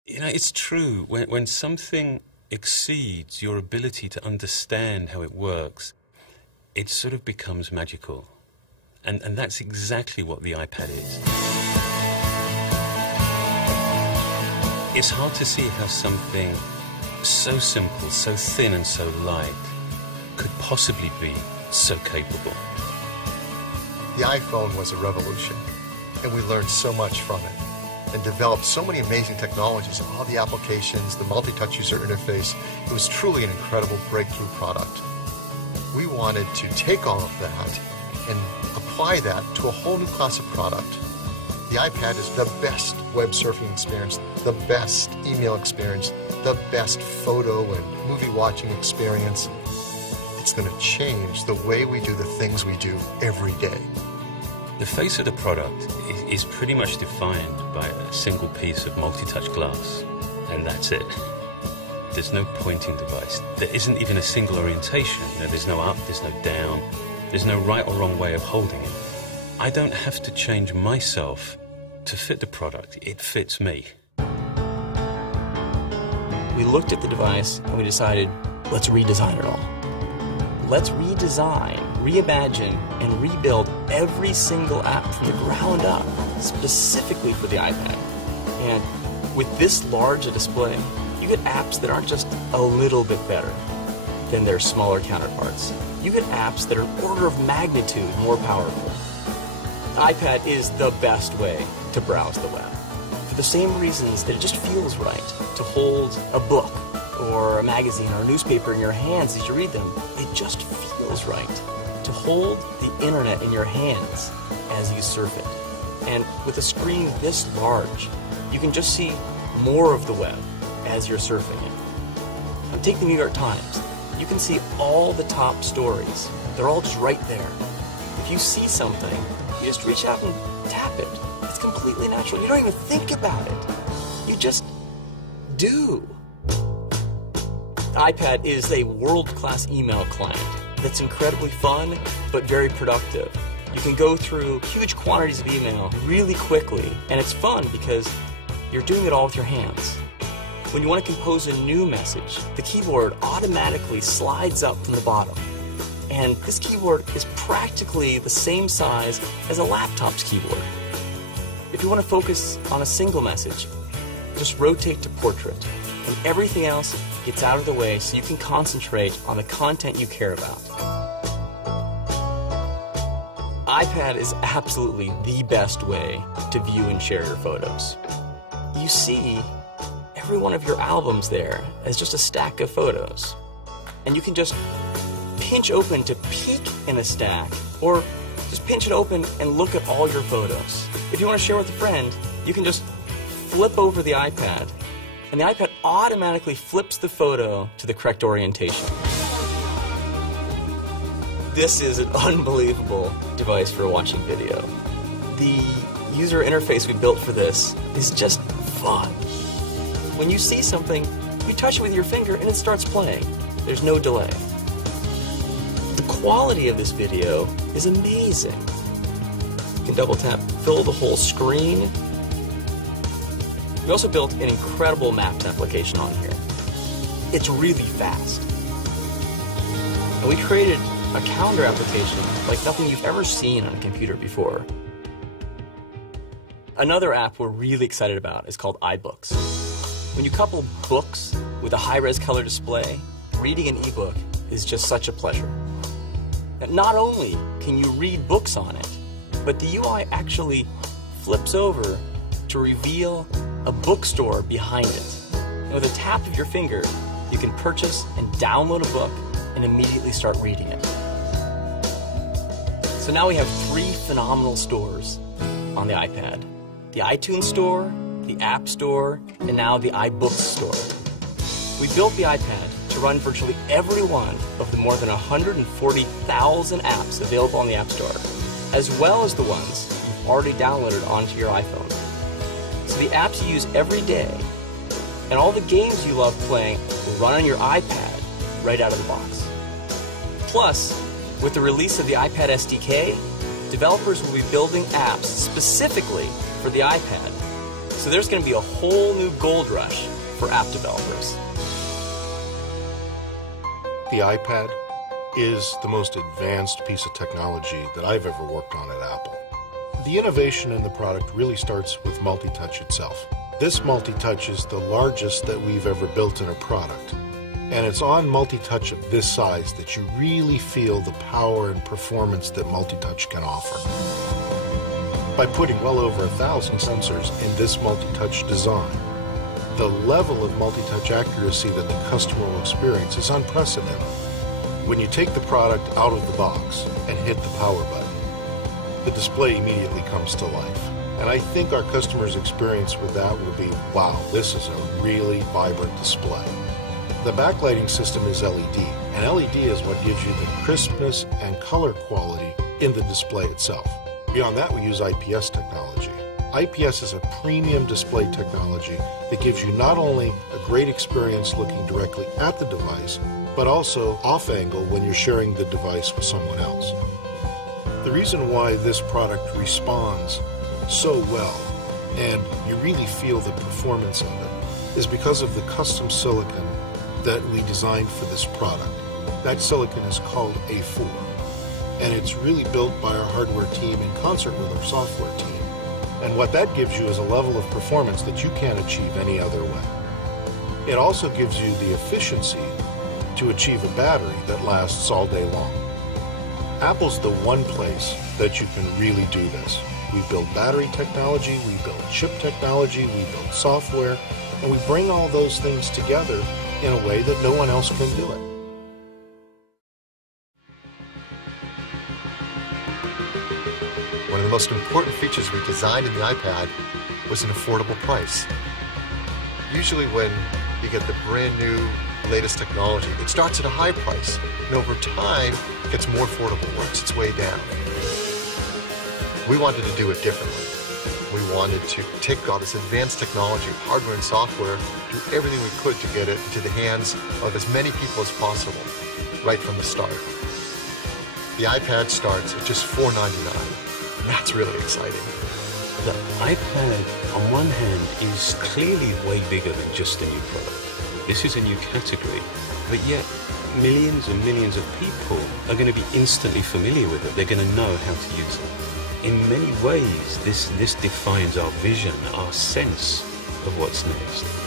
You know, it's true. When something exceeds your ability to understand how it works, it sort of becomes magical. And that's exactly what the iPad is. It's hard to see how something so simple, so thin and so light could possibly be so capable. The iPhone was a revolution, and we learned so much from it and developed so many amazing technologies, all the applications, the multi-touch user interface. It was truly an incredible breakthrough product. We wanted to take all of that and apply that to a whole new class of product. The iPad is the best web surfing experience, the best email experience, the best photo and movie watching experience. It's going to change the way we do the things we do every day. The face of the product is pretty much defined by a single piece of multi-touch glass, and that's it. There's no pointing device. There isn't even a single orientation. You know, there's no up, there's no down, there's no right or wrong way of holding it. I don't have to change myself to fit the product. It fits me. We looked at the device and we decided, let's redesign it all. Let's redesign, reimagine, and rebuild every single app from the ground up, specifically for the iPad. And with this large a display, you get apps that aren't just a little bit better than their smaller counterparts. You get apps that are an order of magnitude more powerful. The iPad is the best way to browse the web, for the same reasons that it just feels right to hold a book or a magazine or a newspaper in your hands as you read them. It just feels right to hold the internet in your hands as you surf it. And with a screen this large, you can just see more of the web as you're surfing it. And take the New York Times. You can see all the top stories. They're all just right there. If you see something, you just reach out and tap it. It's completely natural. You don't even think about it. You just do. The iPad is a world-class email client that's incredibly fun, but very productive. You can go through huge quantities of email really quickly, and it's fun because you're doing it all with your hands. When you want to compose a new message, the keyboard automatically slides up from the bottom. And this keyboard is practically the same size as a laptop's keyboard. If you want to focus on a single message, just rotate to portrait, and everything else gets out of the way so you can concentrate on the content you care about. iPad is absolutely the best way to view and share your photos. You see every one of your albums there as just a stack of photos. And you can just pinch open to peek in a stack, or just pinch it open and look at all your photos. If you want to share with a friend, you can just flip over the iPad, and the iPad automatically flips the photo to the correct orientation. This is an unbelievable device for watching video. The user interface we built for this is just fun. When you see something, you touch it with your finger and it starts playing. There's no delay. The quality of this video is amazing. You can double tap, fill the whole screen. We also built an incredible maps application on here. It's really fast. And we created a calendar application like nothing you've ever seen on a computer before. Another app we're really excited about is called iBooks. When you couple books with a high-res color display, reading an ebook is just such a pleasure. And not only can you read books on it, but the UI actually flips over to reveal a bookstore behind it. And with a tap of your finger, you can purchase and download a book and immediately start reading it. So now we have 3 phenomenal stores on the iPad. The iTunes Store, the App Store, and now the iBooks Store. We built the iPad to run virtually every one of the more than 140,000 apps available on the App Store, as well as the ones you've already downloaded onto your iPhone. So the apps you use every day and all the games you love playing will run on your iPad right out of the box. Plus, with the release of the iPad SDK, developers will be building apps specifically for the iPad So there's going to be a whole new gold rush for app developers. The iPad is the most advanced piece of technology that I've ever worked on at Apple. The innovation in the product really starts with multi-touch itself. This multi-touch is the largest that we've ever built in a product. And it's on multi-touch of this size that you really feel the power and performance that multi-touch can offer. By putting well over 1,000 sensors in this multi-touch design, the level of multi-touch accuracy that the customer will experience is unprecedented. When you take the product out of the box and hit the power button, the display immediately comes to life. And I think our customers' experience with that will be, wow, this is a really vibrant display. The backlighting system is LED, and LED is what gives you the crispness and color quality in the display itself. Beyond that, we use IPS technology. IPS is a premium display technology that gives you not only a great experience looking directly at the device, but also off-angle when you're sharing the device with someone else. The reason why this product responds so well, and you really feel the performance of it, is because of the custom silicon that we designed for this product. That silicon is called A4, and it's really built by our hardware team in concert with our software team. And what that gives you is a level of performance that you can't achieve any other way. It also gives you the efficiency to achieve a battery that lasts all day long. Apple's the one place that you can really do this. We build battery technology, we build chip technology, we build software, and we bring all those things together in a way that no one else can do it. One of the most important features we designed in the iPad was an affordable price. Usually when you get the brand new, latest technology, it starts at a high price, and over time, it gets more affordable, works its way down. We wanted to do it differently. We wanted to take all this advanced technology, hardware and software, do everything we could to get it into the hands of as many people as possible, right from the start. The iPad starts at just $4.99. That's really exciting. The iPad, on one hand, is clearly way bigger than just a new product. This is a new category, but yet millions and millions of people are going to be instantly familiar with it. They're going to know how to use it. In many ways, this defines our vision, our sense of what's next.